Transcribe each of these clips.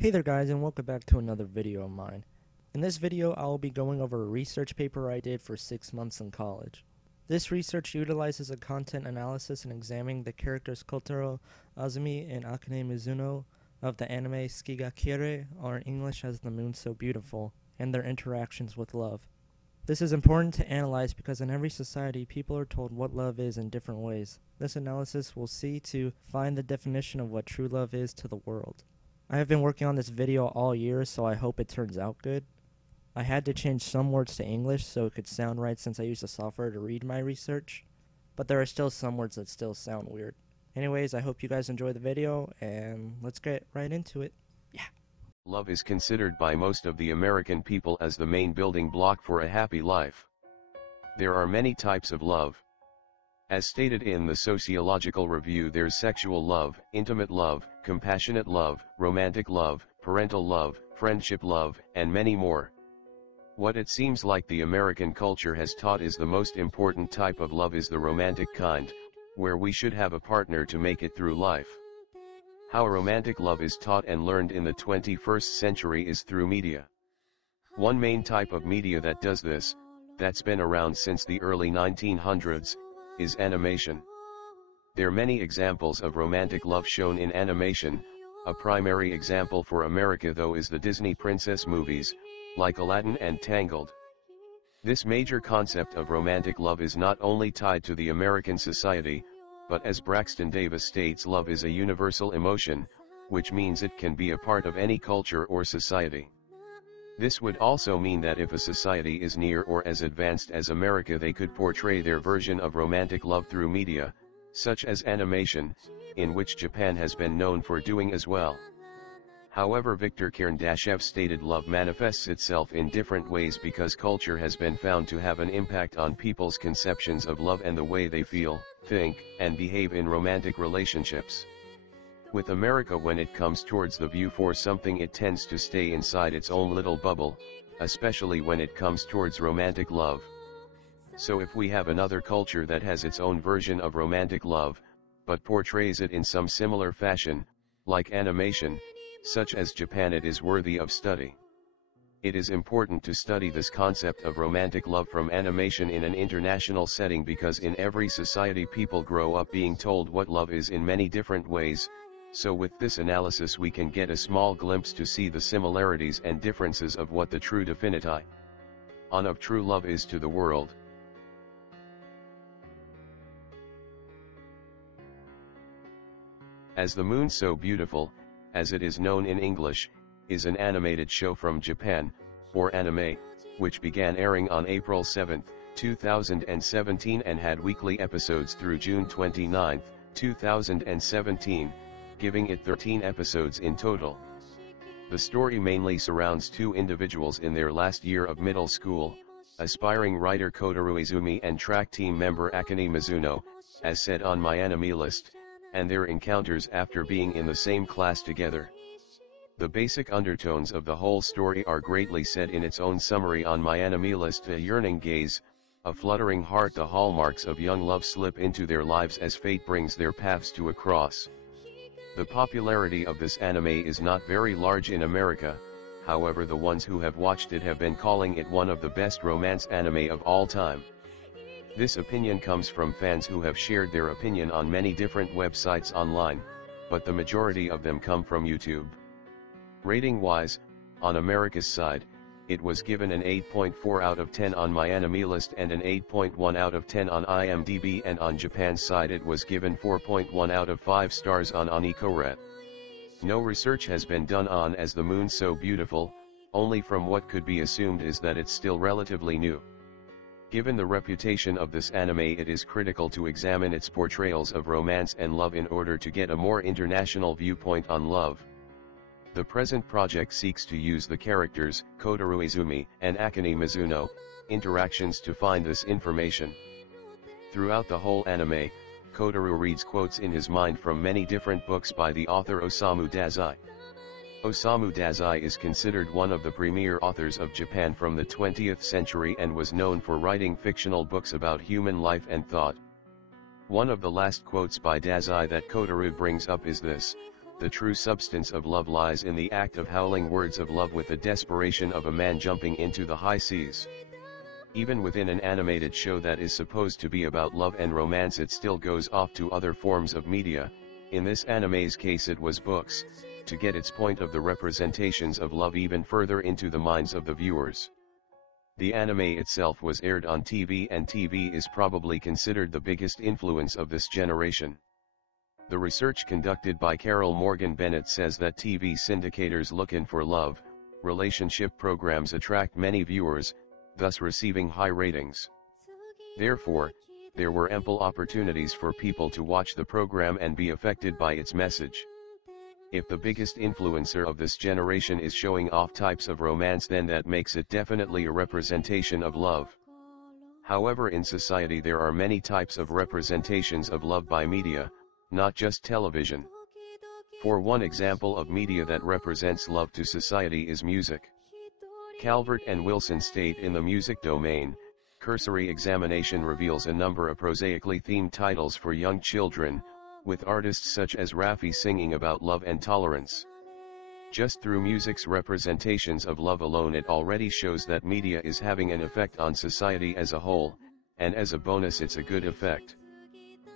Hey there guys, and welcome back to another video of mine. In this video I will be going over a research paper I did for 6 months in college. This research utilizes a content analysis and examining the characters Kotarou, Azumi, and Akane Mizuno of the anime Kirei, or in English as The Moon So Beautiful, and their interactions with love. This is important to analyze because in every society people are told what love is in different ways. This analysis will see to find the definition of what true love is to the world. I have been working on this video all year, so I hope it turns out good. I had to change some words to English so it could sound right since I used the software to read my research, but there are still some words that still sound weird. Anyways, I hope you guys enjoy the video, and let's get right into it. Yeah. Love is considered by most of the American people as the main building block for a happy life. There are many types of love. As stated in the Sociological Review, there's sexual love, intimate love, compassionate love, romantic love, parental love, friendship love, and many more. What it seems like the American culture has taught is the most important type of love is the romantic kind, where we should have a partner to make it through life. How romantic love is taught and learned in the 21st century is through media. One main type of media that does this, that's been around since the early 1900s, is animation. There are many examples of romantic love shown in animation. A primary example for America though is the Disney princess movies, like Aladdin and Tangled. This major concept of romantic love is not only tied to the American society, but as Braxton Davis states, love is a universal emotion, which means it can be a part of any culture or society. This would also mean that if a society is near or as advanced as America, they could portray their version of romantic love through media, such as animation, in which Japan has been known for doing as well. However, Viktor Kardashev stated love manifests itself in different ways because culture has been found to have an impact on people's conceptions of love and the way they feel, think, and behave in romantic relationships. With America, when it comes towards the view for something, it tends to stay inside its own little bubble, especially when it comes towards romantic love. So if we have another culture that has its own version of romantic love, but portrays it in some similar fashion, like animation, such as Japan, it is worthy of study. It is important to study this concept of romantic love from animation in an international setting because in every society people grow up being told what love is in many different ways. So with this analysis we can get a small glimpse to see the similarities and differences of what the true definition of true love is to the world. As the Moon So Beautiful, as it is known in English, is an animated show from Japan, or anime, which began airing on April 7, 2017 and had weekly episodes through June 29, 2017. Giving it 13 episodes in total. The story mainly surrounds two individuals in their last year of middle school, aspiring writer Kotarou Azumi and track team member Akane Mizuno, as said on my anime list, and their encounters after being in the same class together. The basic undertones of the whole story are greatly said in its own summary on my anime list: a yearning gaze, a fluttering heart, the hallmarks of young love slip into their lives as fate brings their paths to a cross. The popularity of this anime is not very large in America, however the ones who have watched it have been calling it one of the best romance anime of all time. This opinion comes from fans who have shared their opinion on many different websites online, but the majority of them come from YouTube. Rating-wise, on America's side, it was given an 8.4 out of 10 on my anime list and an 8.1 out of 10 on IMDb, and on Japan's side it was given 4.1 out of 5 stars on Onicore. No research has been done on As the Moon So Beautiful, only from what could be assumed is that it's still relatively new. Given the reputation of this anime, it is critical to examine its portrayals of romance and love in order to get a more international viewpoint on love. The present project seeks to use the characters, Kotarou Azumi and Akane Mizuno, interactions to find this information. Throughout the whole anime, Kotarou reads quotes in his mind from many different books by the author Osamu Dazai. Osamu Dazai is considered one of the premier authors of Japan from the 20th century and was known for writing fictional books about human life and thought. One of the last quotes by Dazai that Kotarou brings up is this: the true substance of love lies in the act of howling words of love with the desperation of a man jumping into the high seas. Even within an animated show that is supposed to be about love and romance, it still goes off to other forms of media. In this anime's case it was books, to get its point of the representations of love even further into the minds of the viewers. The anime itself was aired on TV, and TV is probably considered the biggest influence of this generation. The research conducted by Carol Morgan Bennett says that TV syndicators looking for love, relationship programs attract many viewers, thus receiving high ratings. Therefore, there were ample opportunities for people to watch the program and be affected by its message. If the biggest influencer of this generation is showing off types of romance, then that makes it definitely a representation of love. However, in society there are many types of representations of love by media, not just television. For one example of media that represents love to society is music. Calvert and Wilson state in the music domain, cursory examination reveals a number of prosaically themed titles for young children, with artists such as Raffi singing about love and tolerance. Just through music's representations of love alone, it already shows that media is having an effect on society as a whole, and as a bonus it's a good effect.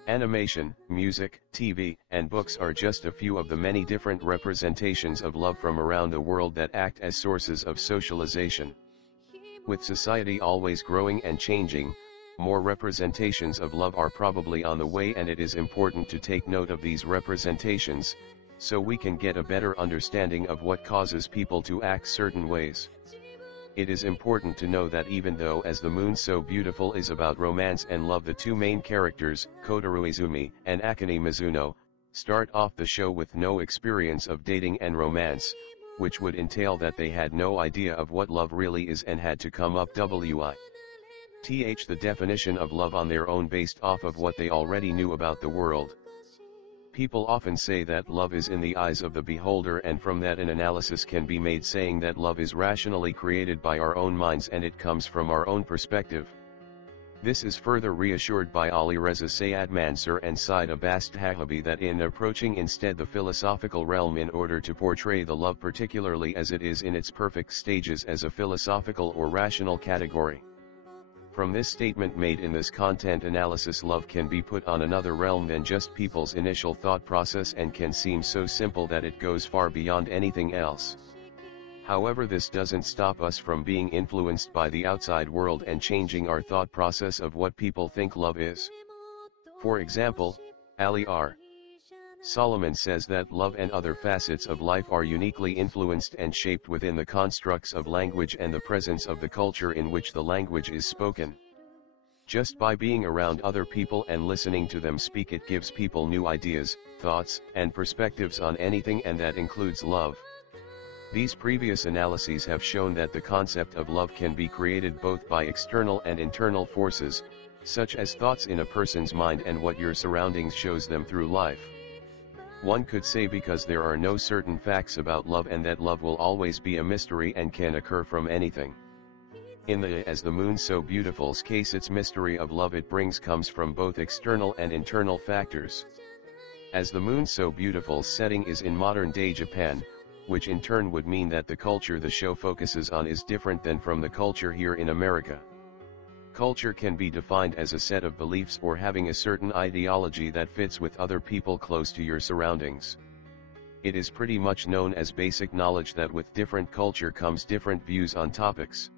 Animation, music, TV, and books are just a few of the many different representations of love from around the world that act as sources of socialization. With society always growing and changing, more representations of love are probably on the way, and it is important to take note of these representations, so we can get a better understanding of what causes people to act certain ways. It is important to know that even though As the Moon So Beautiful is about romance and love, the two main characters, Kotarou Azumi and Akane Mizuno, start off the show with no experience of dating and romance, which would entail that they had no idea of what love really is and had to come up with the definition of love on their own based off of what they already knew about the world. People often say that love is in the eyes of the beholder, and from that an analysis can be made saying that love is rationally created by our own minds and it comes from our own perspective. This is further reassured by Ali Reza Sayed Mansur and Said Abbas Tahabi that in approaching instead the philosophical realm in order to portray the love particularly as it is in its perfect stages as a philosophical or rational category. From this statement made in this content analysis, love can be put on another realm than just people's initial thought process and can seem so simple that it goes far beyond anything else. However, this doesn't stop us from being influenced by the outside world and changing our thought process of what people think love is. For example, Ali R. Solomon says that love and other facets of life are uniquely influenced and shaped within the constructs of language and the presence of the culture in which the language is spoken. Just by being around other people and listening to them speak, it gives people new ideas, thoughts, and perspectives on anything, and that includes love. These previous analyses have shown that the concept of love can be created both by external and internal forces, such as thoughts in a person's mind and what your surroundings shows them through life. One could say because there are no certain facts about love and that love will always be a mystery and can occur from anything. In the As the Moon So Beautiful's case, its mystery of love it brings comes from both external and internal factors. As the Moon So Beautiful's setting is in modern-day Japan, which in turn would mean that the culture the show focuses on is different than from the culture here in America. Culture can be defined as a set of beliefs or having a certain ideology that fits with other people close to your surroundings. It is pretty much known as basic knowledge that with different culture comes different views on topics.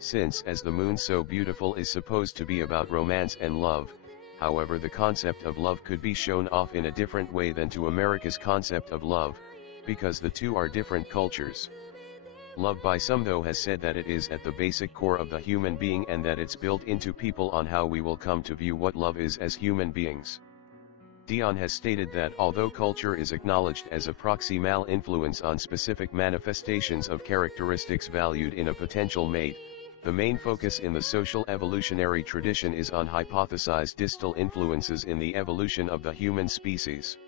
Since As the Moon So Beautiful is supposed to be about romance and love, however, the concept of love could be shown off in a different way than to America's concept of love, because the two are different cultures. Love by some though has said that it is at the basic core of the human being and that it's built into people on how we will come to view what love is as human beings. Dion has stated that although culture is acknowledged as a proximal influence on specific manifestations of characteristics valued in a potential mate, the main focus in the social evolutionary tradition is on hypothesized distal influences in the evolution of the human species.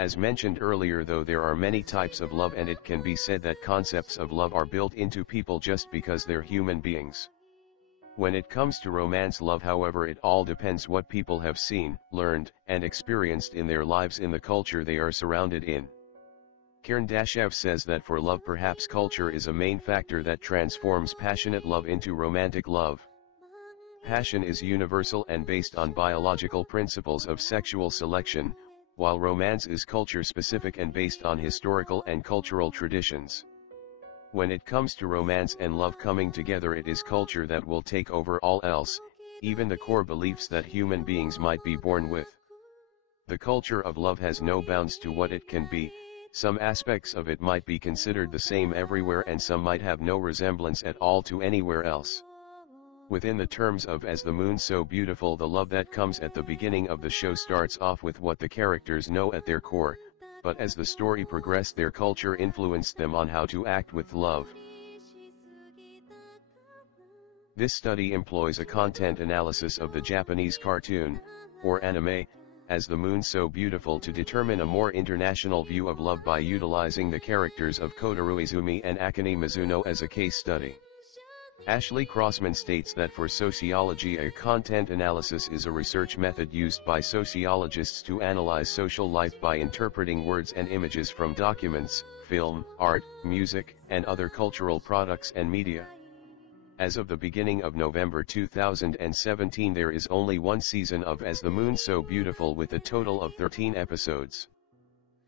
As mentioned earlier, though, there are many types of love, and it can be said that concepts of love are built into people just because they're human beings. When it comes to romance love, however, it all depends what people have seen, learned, and experienced in their lives in the culture they are surrounded in. Kirei says that for love, perhaps culture is a main factor that transforms passionate love into romantic love. Passion is universal and based on biological principles of sexual selection, while romance is culture-specific and based on historical and cultural traditions. When it comes to romance and love coming together, it is culture that will take over all else, even the core beliefs that human beings might be born with. The culture of love has no bounds to what it can be. Some aspects of it might be considered the same everywhere and some might have no resemblance at all to anywhere else. Within the terms of As the Moon So Beautiful, the love that comes at the beginning of the show starts off with what the characters know at their core, but as the story progressed, their culture influenced them on how to act with love. This study employs a content analysis of the Japanese cartoon, or anime, As the Moon So Beautiful to determine a more international view of love by utilizing the characters of Kotarou Azumi and Akane Mizuno as a case study. Ashley Crossman states that for sociology, a content analysis is a research method used by sociologists to analyze social life by interpreting words and images from documents, film, art, music, and other cultural products and media. As of the beginning of November 2017, there is only one season of As the Moon So Beautiful with a total of 13 episodes.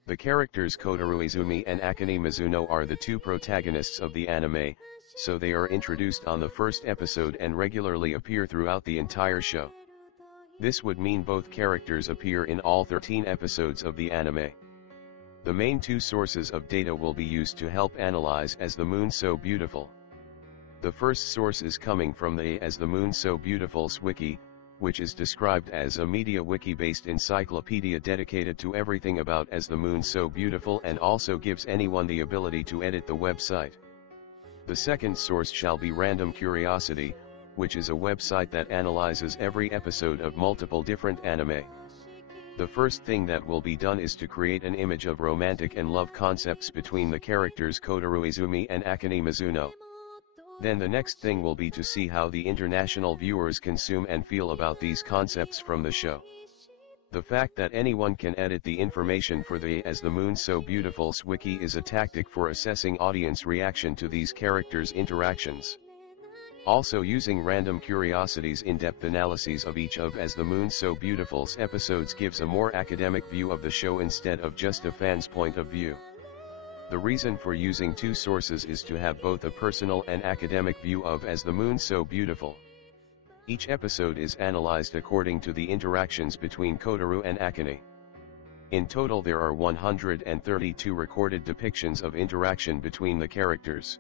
The characters Kotarou Azumi and Akane Mizuno are the two protagonists of the anime, so they are introduced on the first episode and regularly appear throughout the entire show. This would mean both characters appear in all 13 episodes of the anime. The main two sources of data will be used to help analyze As the Moon So Beautiful. The first source is coming from the As the Moon So Beautiful's wiki, which is described as a media wiki-based encyclopedia dedicated to everything about As the Moon So Beautiful and also gives anyone the ability to edit the website. The second source shall be Random Curiosity, which is a website that analyzes every episode of multiple different anime. The first thing that will be done is to create an image of romantic and love concepts between the characters Kotarou Azumi and Akane Mizuno. Then the next thing will be to see how the international viewers consume and feel about these concepts from the show. The fact that anyone can edit the information for the As the Moon So Beautiful's wiki is a tactic for assessing audience reaction to these characters' interactions. Also, using Random Curiosity's in-depth analyses of each of As the Moon So Beautiful's episodes gives a more academic view of the show instead of just a fan's point of view. The reason for using two sources is to have both a personal and academic view of As the Moon So Beautiful. Each episode is analyzed according to the interactions between Kotarou and Akane. In total, there are 132 recorded depictions of interaction between the characters.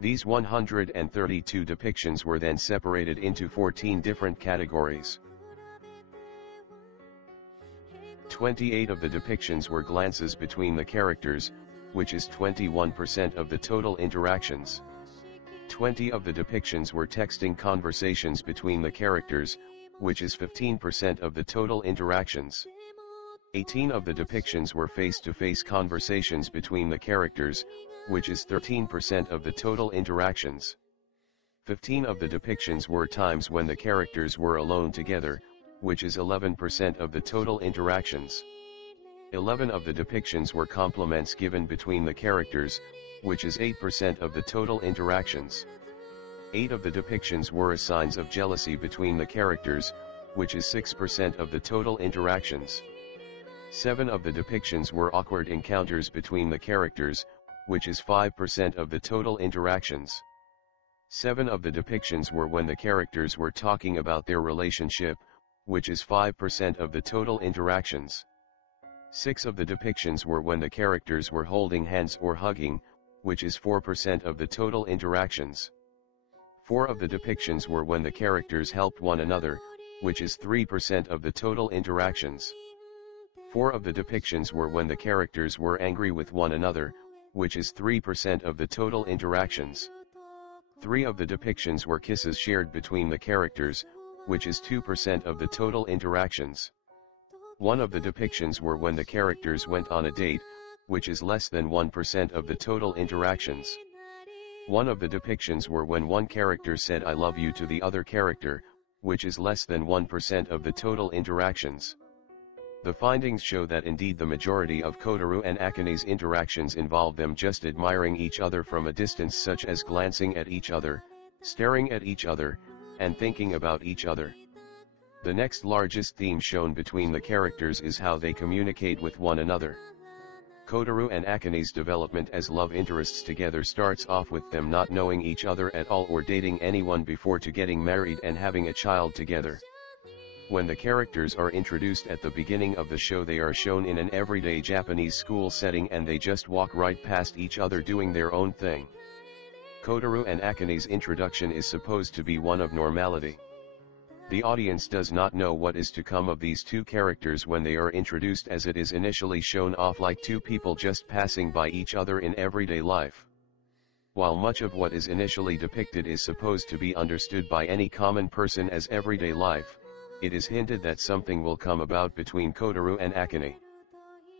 These 132 depictions were then separated into 14 different categories. 28 of the depictions were glances between the characters, which is 21% of the total interactions. 20 of the depictions were texting conversations between the characters, which is 15% of the total interactions. 18 of the depictions were face-to-face conversations between the characters, which is 13% of the total interactions. 15 of the depictions were times when the characters were alone together, which is 11% of the total interactions. 11 of the depictions were compliments given between the characters, which is 8% of the total interactions. 8 of the depictions were signs of jealousy between the characters, which is 6% of the total interactions. 7 of the depictions were awkward encounters between the characters, which is 5% of the total interactions. 7 of the depictions were when the characters were talking about their relationship, which is 5% of the total interactions. 6 of the depictions were when the characters were holding hands or hugging, which is 4% of the total interactions. 4 of the depictions were when the characters helped one another, which is 3% of the total interactions. 4 of the depictions were when the characters were angry with one another, which is 3% of the total interactions. 3 of the depictions were kisses shared between the characters, which is 2% of the total interactions. 1 of the depictions were when the characters went on a date, which is less than 1% of the total interactions. One of the depictions were when one character said I love you to the other character, which is less than 1% of the total interactions. The findings show that indeed the majority of Kotarou and Akane's interactions involve them just admiring each other from a distance, such as glancing at each other, staring at each other, and thinking about each other. The next largest theme shown between the characters is how they communicate with one another. Kotarou and Akane's development as love interests together starts off with them not knowing each other at all or dating anyone before to getting married and having a child together. When the characters are introduced at the beginning of the show, they are shown in an everyday Japanese school setting and they just walk right past each other doing their own thing. Kotarou and Akane's introduction is supposed to be one of normality. The audience does not know what is to come of these two characters when they are introduced, as it is initially shown off like two people just passing by each other in everyday life. While much of what is initially depicted is supposed to be understood by any common person as everyday life, it is hinted that something will come about between Kotarou and Akane.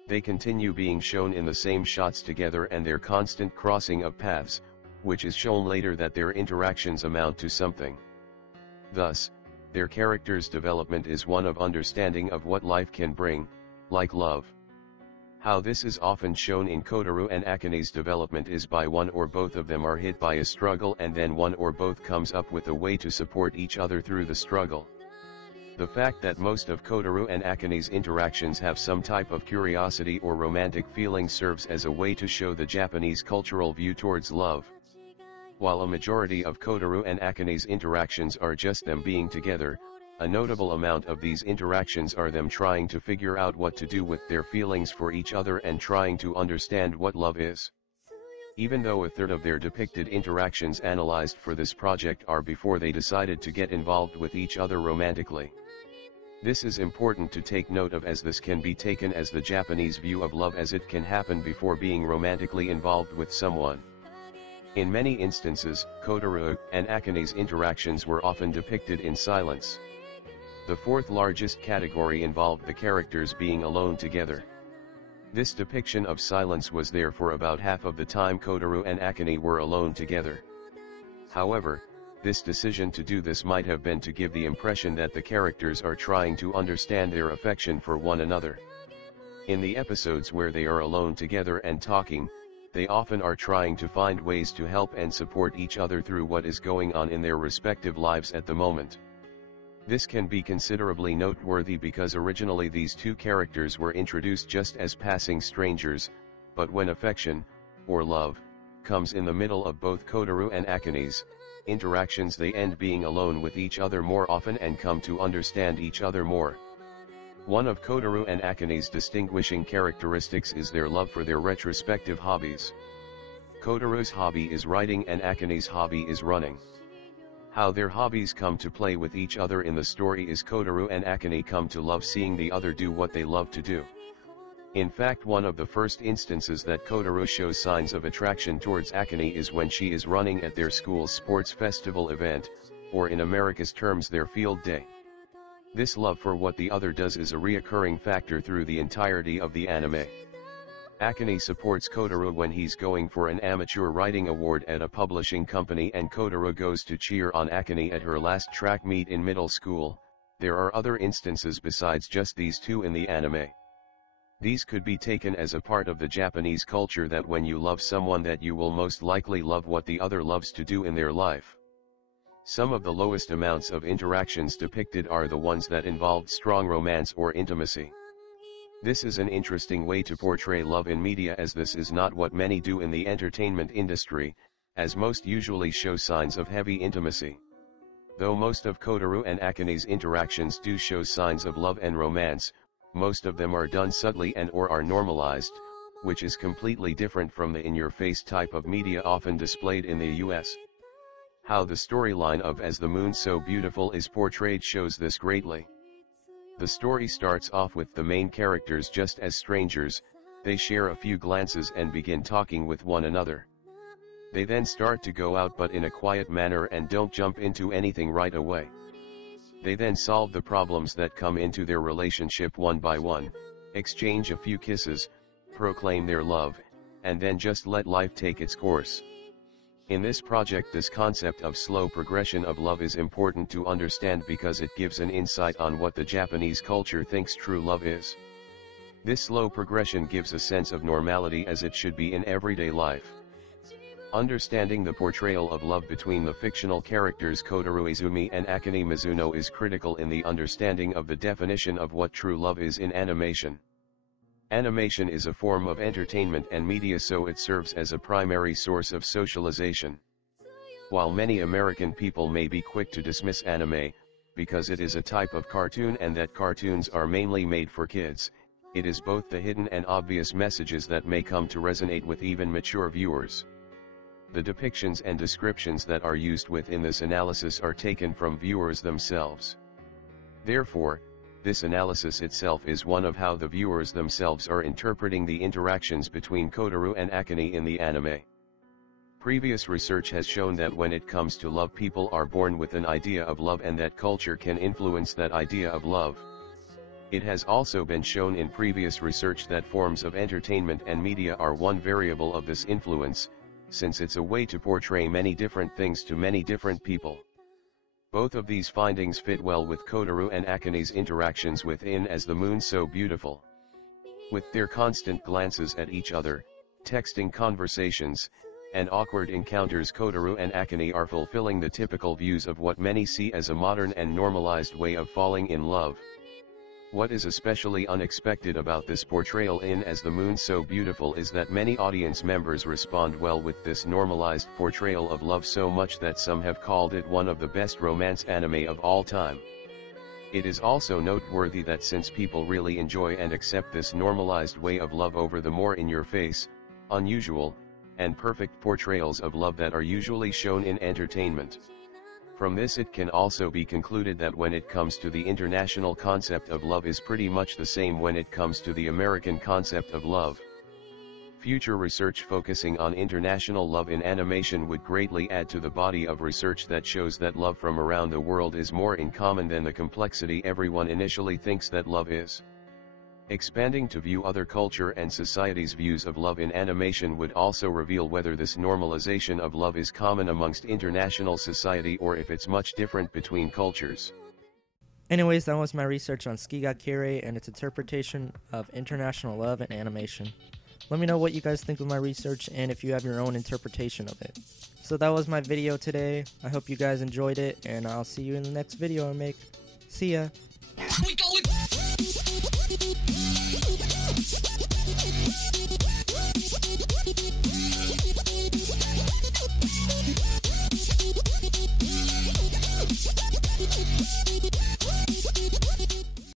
They continue being shown in the same shots together and their constant crossing of paths, which is shown later that their interactions amount to something. Thus, their characters' development is one of understanding of what life can bring, like love. How this is often shown in Kotarou and Akane's development is by one or both of them are hit by a struggle and then one or both comes up with a way to support each other through the struggle. The fact that most of Kotarou and Akane's interactions have some type of curiosity or romantic feeling serves as a way to show the Japanese cultural view towards love. While a majority of Kotarou and Akane's interactions are just them being together, a notable amount of these interactions are them trying to figure out what to do with their feelings for each other and trying to understand what love is. Even though a third of their depicted interactions analyzed for this project are before they decided to get involved with each other romantically. This is important to take note of, as this can be taken as the Japanese view of love, as it can happen before being romantically involved with someone. In many instances, Kotarou and Akane's interactions were often depicted in silence. The fourth largest category involved the characters being alone together. This depiction of silence was there for about half of the time Kotarou and Akane were alone together. However, this decision to do this might have been to give the impression that the characters are trying to understand their affection for one another. In the episodes where they are alone together and talking, they often are trying to find ways to help and support each other through what is going on in their respective lives at the moment. This can be considerably noteworthy because originally these two characters were introduced just as passing strangers, but when affection, or love, comes in the middle of both Kotarou and Akane's interactions, they end being alone with each other more often and come to understand each other more. One of Kotarou and Akane's distinguishing characteristics is their love for their retrospective hobbies. Kotarou's hobby is writing and Akane's hobby is running. How their hobbies come to play with each other in the story is Kotarou and Akane come to love seeing the other do what they love to do. In fact, one of the first instances that Kotarou shows signs of attraction towards Akane is when she is running at their school's sports festival event, or in America's terms their field day. This love for what the other does is a reoccurring factor through the entirety of the anime. Akane supports Kotarou when he's going for an amateur writing award at a publishing company, and Kotarou goes to cheer on Akane at her last track meet in middle school. There are other instances besides just these two in the anime. These could be taken as a part of the Japanese culture that when you love someone that you will most likely love what the other loves to do in their life. Some of the lowest amounts of interactions depicted are the ones that involved strong romance or intimacy. This is an interesting way to portray love in media, as this is not what many do in the entertainment industry, as most usually show signs of heavy intimacy. Though most of Kotarou and Akane's interactions do show signs of love and romance, most of them are done subtly and or are normalized, which is completely different from the in-your-face type of media often displayed in the US. How the storyline of As the Moon So Beautiful is portrayed shows this greatly. The story starts off with the main characters just as strangers, they share a few glances and begin talking with one another. They then start to go out, but in a quiet manner, and don't jump into anything right away. They then solve the problems that come into their relationship one by one, exchange a few kisses, proclaim their love, and then just let life take its course. In this project, this concept of slow progression of love is important to understand because it gives an insight on what the Japanese culture thinks true love is. This slow progression gives a sense of normality as it should be in everyday life. Understanding the portrayal of love between the fictional characters Kotarou Azumi and Akane Mizuno is critical in the understanding of the definition of what true love is in animation. Animation is a form of entertainment and media, so it serves as a primary source of socialization. While many American people may be quick to dismiss anime, because it is a type of cartoon and that cartoons are mainly made for kids, it is both the hidden and obvious messages that may come to resonate with even mature viewers. The depictions and descriptions that are used within this analysis are taken from viewers themselves. Therefore, this analysis itself is one of how the viewers themselves are interpreting the interactions between Kotarou and Akane in the anime. Previous research has shown that when it comes to love, people are born with an idea of love and that culture can influence that idea of love. It has also been shown in previous research that forms of entertainment and media are one variable of this influence, since it's a way to portray many different things to many different people. Both of these findings fit well with Kotarou and Akane's interactions within As the Moon So Beautiful. With their constant glances at each other, texting conversations, and awkward encounters, Kotarou and Akane are fulfilling the typical views of what many see as a modern and normalized way of falling in love. What is especially unexpected about this portrayal in As the Moon So Beautiful is that many audience members respond well with this normalized portrayal of love, so much that some have called it one of the best romance anime of all time. It is also noteworthy that since people really enjoy and accept this normalized way of love over the more in-your-face, unusual, and perfect portrayals of love that are usually shown in entertainment. From this it can also be concluded that when it comes to the international concept of love is pretty much the same when it comes to the American concept of love. Future research focusing on international love in animation would greatly add to the body of research that shows that love from around the world is more in common than the complexity everyone initially thinks that love is. Expanding to view other culture and society's views of love in animation would also reveal whether this normalization of love is common amongst international society or if it's much different between cultures. Anyways, that was my research on Tsuki Kirei and its interpretation of international love in animation. Let me know what you guys think of my research and if you have your own interpretation of it. So that was my video today. I hope you guys enjoyed it, and I'll see you in the next video I make. See ya!